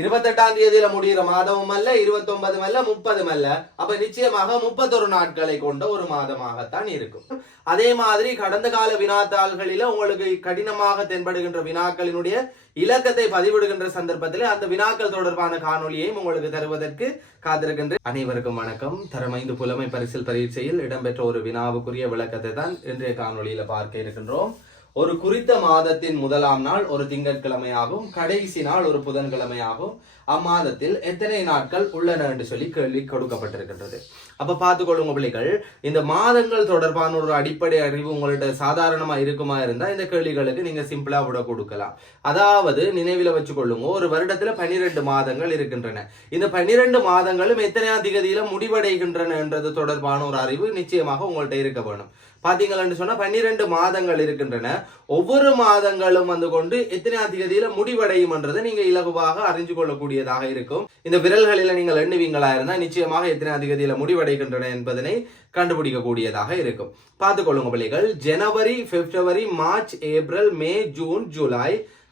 இருபத்தெட்டாம் தேதியில முடிகிற மாதமும் அல்ல இருபத்தி ஒன்பது அல்ல முப்பதும் அல்ல. அப்ப நிச்சயமாக முப்பத்தொரு நாட்களை கொண்ட ஒரு மாதமாகத்தான் இருக்கும். அதே மாதிரி கடந்த கால வினாத்தாள்களில உங்களுக்கு கடினமாக தென்படுகின்ற வினாக்களினுடைய இலக்கத்தை பதிவிடுகின்ற சந்தர்ப்பத்தில் அந்த வினாக்கள் தொடர்பான காணொலியையும் உங்களுக்கு தருவதற்கு காத்திருக்கின்ற அனைவருக்கும் வணக்கம். தரமைந்து புலமை பரிசில் பரீட்சையில் இடம்பெற்ற ஒரு வினாவுக்குரிய விளக்கத்தை தான் இன்றைய காணொலியில பார்க்க இருக்கின்றோம். ஒரு குறித்த மாதத்தின் முதலாம் நாள் ஒரு திங்கட்கிழமையாகவும் கடைசி நாள் ஒரு புதன்கிழமையாகவும் அம்மாதத்தில் எத்தனை நாட்கள் உள்ளன என்று சொல்லி கேள்வி கொடுக்கப்பட்டிருக்கின்றது. அப்ப பார்த்துக்கொள்ளுங்க பிள்ளைகள் இந்த மாதங்கள் தொடர்பான ஒரு அடிப்படை அறிவு உங்கள்ட்ட சாதாரணமா இருக்குமா இருந்தா இந்த கேள்விகளுக்கு நீங்க சிம்பிளா விட கொடுக்கலாம். அதாவது நினைவில் வச்சுக்கொள்ளுங்க ஒரு வருடத்துல பனிரெண்டு மாதங்கள் இருக்கின்றன. இந்த பன்னிரண்டு மாதங்களும் எத்தனையா திகதியில முடிவடைகின்றன என்றது தொடர்பான ஒரு அறிவு நிச்சயமாக உங்கள்ட்ட இருக்க வேணும். பாத்தீங்கன்னு சொன்னால் பன்னிரெண்டு மாதங்கள் இருக்கின்றன. ஒவ்வொரு மாதங்களும் வந்து கொண்டு எத்தனை அதிகதியில் முடிவடையும் என்றதை நீங்க இலகுவாக அறிஞ்சு கொள்ளக்கூடியதாக இருக்கும். இந்த விரல்களில நீங்கள் எண்ணுவீங்களா இருந்தால் நிச்சயமாக எத்தனை அதிகதியில் முடிவடைகின்றன என்பதனை கண்டுபிடிக்க கூடியதாக இருக்கும். பார்த்துக்கொள்ளுங்க பிள்ளைகள் January February March April May June July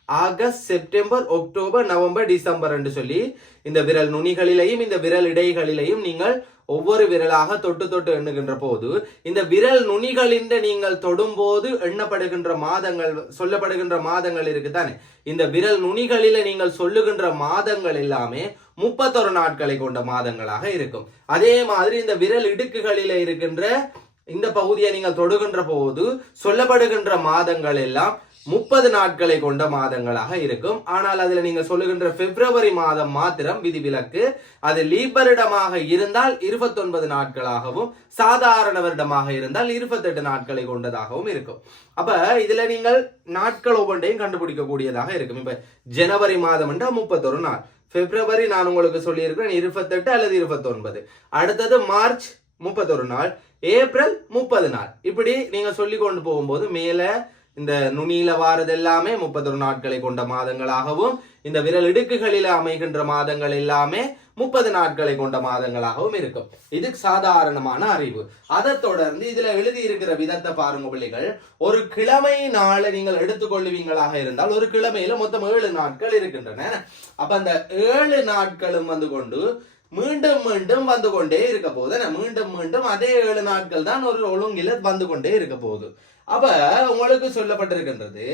August September October November December என்று சொல்லி இந்த விரல் நுனிகளிலையும் இந்த விரல் இடைகளிலையும் நீங்கள் ஒவ்வொரு விரலாக தொட்டு தொட்டு எண்ணுகின்ற போது இந்த விரல் நுனிகளின் நீங்கள் தொடும்போது எண்ணப்படுகின்ற மாதங்கள் சொல்லப்படுகின்ற மாதங்கள் இருக்குதானே? இந்த விரல் நுனிகளில நீங்கள் சொல்லுகின்ற மாதங்கள் எல்லாமே முப்பத்தொரு நாட்களை கொண்ட மாதங்களாக இருக்கும். அதே மாதிரி இந்த விரல் இடுக்குகளில இருக்கின்ற இந்த பகுதியை நீங்கள் தொடுகின்ற போது சொல்லப்படுகின்ற மாதங்கள் எல்லாம் முப்பது நாட்களை கொண்ட மாதங்களாக இருக்கும். ஆனால் அதுல நீங்க சொல்லுகின்ற பிப்ரவரி மாதம் மாத்திரம் விதிவிலக்கு. அது லீபரிடமாக இருந்தால் இருபத்தொன்பது நாட்களாகவும் சாதாரண வருடமாக இருந்தால் இருபத்தெட்டு நாட்களை கொண்டதாகவும் இருக்கும். அப்ப இதுல நீங்கள் நாட்கள் ஒவ்வொன்றையும் கண்டுபிடிக்க கூடியதாக இருக்கும். இப்ப ஜனவரி மாதம் என்றால் முப்பத்தொரு நாள். பிப்ரவரி நான் உங்களுக்கு சொல்லியிருக்கிறேன் இருபத்தெட்டு அல்லது இருபத்தொன்பது. அடுத்தது மார்ச் முப்பத்தொரு நாள். ஏப்ரல் முப்பது நாள். இப்படி நீங்க சொல்லி கொண்டு போகும்போது மேல இந்த நுனியில வாரது எல்லாமே முப்பத்தொரு நாட்களை கொண்ட மாதங்களாகவும் இந்த விரல் இடுக்குகளில அமைகின்ற மாதங்கள் எல்லாமே முப்பது நாட்களை கொண்ட மாதங்களாகவும் இருக்கும். இது சாதாரணமான அறிவு. அதை தொடர்ந்து இதுல எழுதி இருக்கிற விதத்தை பாருங்க பிள்ளைகள். ஒரு கிழமை நாளை நீங்கள் எடுத்துக்கொள்ளுவீங்களாக இருந்தால் ஒரு கிழமையில மொத்தம் ஏழு நாட்கள் இருக்கின்றன. அப்ப அந்த ஏழு நாட்களும் வந்து கொண்டு மீண்டும் மீண்டும் வந்து கொண்டே இருக்க போகுது. மீண்டும் மீண்டும் அதே ஏழு நாட்கள் தான் ஒரு ஒழுங்கில வந்து கொண்டே இருக்க போகுது. அப்ப உங்களுக்கு சொல்லப்பட்டிருக்கின்றது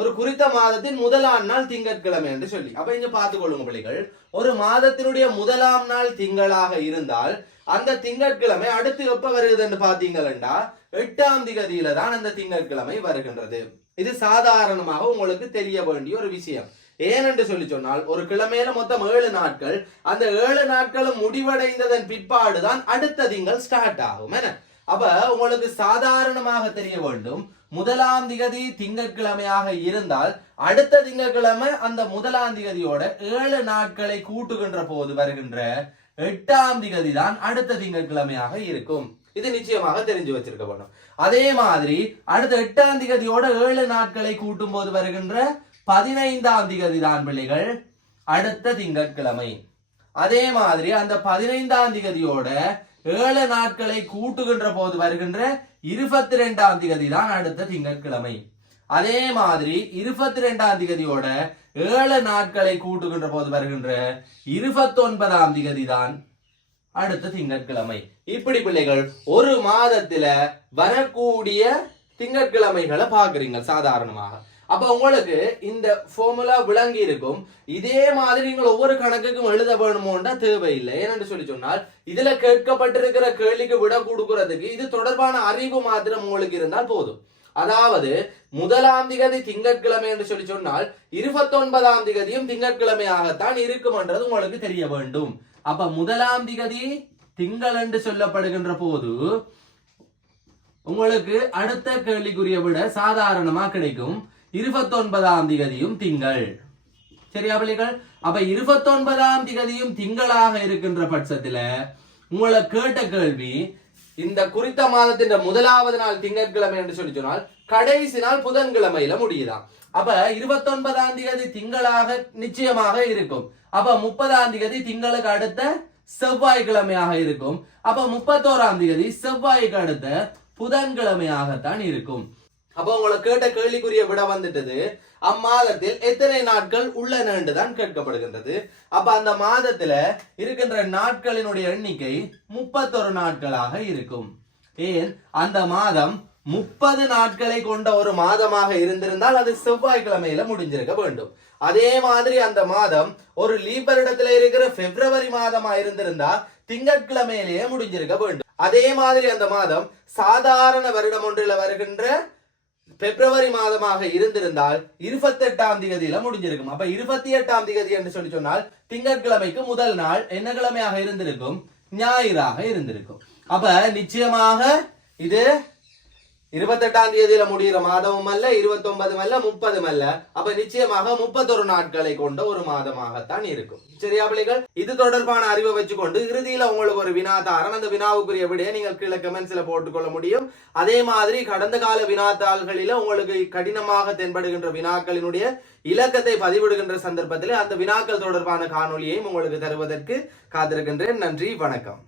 ஒரு குறித்த மாதத்தின் முதலாம் நாள் திங்கட்கிழமை என்று சொல்லி. அப்ப இங்க பார்த்துக்கொள்ளுங்க பிள்ளைகள் ஒரு மாதத்தினுடைய முதலாம் நாள் திங்களாக இருந்தால் அந்த திங்கட்கிழமை அடுத்து எப்ப வருகிறதுன்னு பாத்தீங்கன்னா எட்டாம் திகதியில தான் அந்த திங்கட்கிழமை வருகின்றது. இது சாதாரணமாக உங்களுக்கு தெரிய வேண்டிய ஒரு விஷயம். ஏனென்று சொல்லி சொன்னால் ஒரு கிழமையில மொத்தம் ஏழு நாட்கள் அந்த ஏழு நாட்களும் முடிவடைந்ததன் பிற்பாடுதான் அடுத்த திங்கள் ஸ்டார்ட் ஆகும் என்ன? அப்ப உங்களுக்கு சாதாரணமாக தெரிய வேண்டும். முதலாம் திகதி திங்கட்கிழமையாக இருந்தால் அடுத்த திங்கட்கிழமை அந்த முதலாம் திகதியோட ஏழு நாட்களை கூட்டுகின்ற போது வருகின்ற எட்டாம் திகதி தான் அடுத்த திங்கட்கிழமையாக இருக்கும். இது நிச்சயமாக தெரிஞ்சு வச்சிருக்க வேண்டும். அதே மாதிரி அடுத்த எட்டாம் திகதியோட ஏழு நாட்களை கூட்டும் போது வருகின்ற பதினைந்தாம் திகதி தான் பிள்ளைகள் அடுத்த திங்கட்கிழமை. அதே மாதிரி அந்த பதினைந்தாம் திகதியோட ஏழு நாட்களை கூட்டுகின்ற போது வருகின்ற இருபத்தி ரெண்டாம் திகதி தான் அடுத்த திங்கட்கிழமை. அதே மாதிரி இருபத்தி ரெண்டாம் திகதியோட ஏழு நாட்களை கூட்டுகின்ற போது வருகின்ற இருபத்தொன்பதாம் திகதி தான் அடுத்த திங்கட்கிழமை. இப்படி பிள்ளைகள் ஒரு மாதத்துல வரக்கூடிய திங்கட்கிழமைகளை பாக்குறீங்க சாதாரணமாக. அப்ப உங்களுக்கு இந்த ஃபார்முலா விளங்கி இருக்கும் இதே மாதிரி நீங்கள் ஒவ்வொரு கணக்குக்கும் எழுத வேணுமோன்றா தேவையில்லை. ஏன்னு சொல்லி சொன்னால் இதுல கேட்கப்பட்டிருக்கிற கேள்விக்கு விட கொடுக்கறதுக்கு இது தொடர்பான அறிவு மாத்திரம் உங்களுக்கு இருந்தால் போதும். அதாவது முதலாம் திகதி திங்கட்கிழமை என்று சொல்லி சொன்னால் இருபத்தொன்பதாம் திகதியும் திங்கட்கிழமையாகத்தான் இருக்கும்ன்றது உங்களுக்கு தெரிய வேண்டும். அப்ப முதலாம் திகதி திங்கள் என்று சொல்லப்படுகின்ற போது உங்களுக்கு அடுத்த கேள்விக்குரிய விட சாதாரணமா கிடைக்கும். இருபத்தொன்பதாம் திகதியும் திங்கள். சரியா பிள்ளைகள்? அப்ப இருபத்தொன்பதாம் திகதியும் திங்களாக இருக்கின்ற பட்சத்துல உங்களை கேட்ட கேள்வி இந்த குறித்த மாதத்தின் முதலாவது நாள் திங்கட்கிழமை என்று சொல்லி சொன்னால் கடைசி நாள் புதன்கிழமையில முடியுதான் அப்ப இருபத்தொன்பதாம் தேதி திங்களாக நிச்சயமாக இருக்கும். அப்ப முப்பதாம் தேதி திங்களுக்கு அடுத்த செவ்வாய்க்கிழமையாக இருக்கும். அப்ப முப்பத்தோராம் தேதி செவ்வாய்க்கு அடுத்த புதன்கிழமையாகத்தான் இருக்கும். அப்போ உங்களை கேட்ட கேள்விக்குரிய விட வந்துட்டது அம்மாதத்தில் எத்தனை நாட்கள் உள்ளன என்றுதான் கேட்கப்படுகின்றது. அப்ப அந்த மாதத்துல இருக்கின்ற நாட்களினுடைய எண்ணிக்கை முப்பத்தொரு நாட்களாக இருக்கும். ஏன்? அந்த மாதம் முப்பது நாட்களை கொண்ட ஒரு மாதமாக இருந்திருந்தால் அது செவ்வாய்க்கிழமையில முடிஞ்சிருக்க வேண்டும். அதே மாதிரி அந்த மாதம் ஒரு லீபரிடத்துல இருக்கிற பிப்ரவரி மாதமா இருந்திருந்தா திங்கட்கிழமையிலேயே முடிஞ்சிருக்க வேண்டும். அதே மாதிரி அந்த மாதம் சாதாரண வருடம் ஒன்றில் வருகின்ற பிப்ரவரி மாதமாக இருந்திருந்தால் இருபத்தி எட்டாம் தேதியில முடிஞ்சிருக்கும். அப்ப இருபத்தி எட்டாம் தேதி என்று சொல்லி சொன்னால் திங்கட்கிழமைக்கு முதல் நாள் என்ன கிழமையாக இருந்திருக்கும்? ஞாயிறாக இருந்திருக்கும். அப்ப நிச்சயமாக இது இருபத்தெட்டாம் தேதியில முடிகிற மாதமும் அல்ல இருபத்தி ஒன்பதும் அல்ல முப்பதும் அல்ல. அப்ப நிச்சயமாக முப்பத்தொரு நாட்களை கொண்ட ஒரு மாதமாகத்தான் இருக்கும். சரியா பிள்ளைகள்? இது தொடர்பான அறிவை வச்சுக்கொண்டு இறுதியில உங்களுக்கு ஒரு வினாதாரன் அந்த வினாவுக்குரிய விடையை நீங்கள் கீழே கமெண்ட்ஸ்ல போட்டுக்கொள்ள முடியும். அதே மாதிரி கடந்த கால வினாத்தாள்களில உங்களுக்கு கடினமாக தென்படுகின்ற வினாக்களினுடைய இலக்கத்தை பதிவிடுகின்ற சந்தர்ப்பத்தில் அந்த வினாக்கள் தொடர்பான காணொலியையும் உங்களுக்கு தருவதற்கு காத்திருக்கின்றேன். நன்றி வணக்கம்.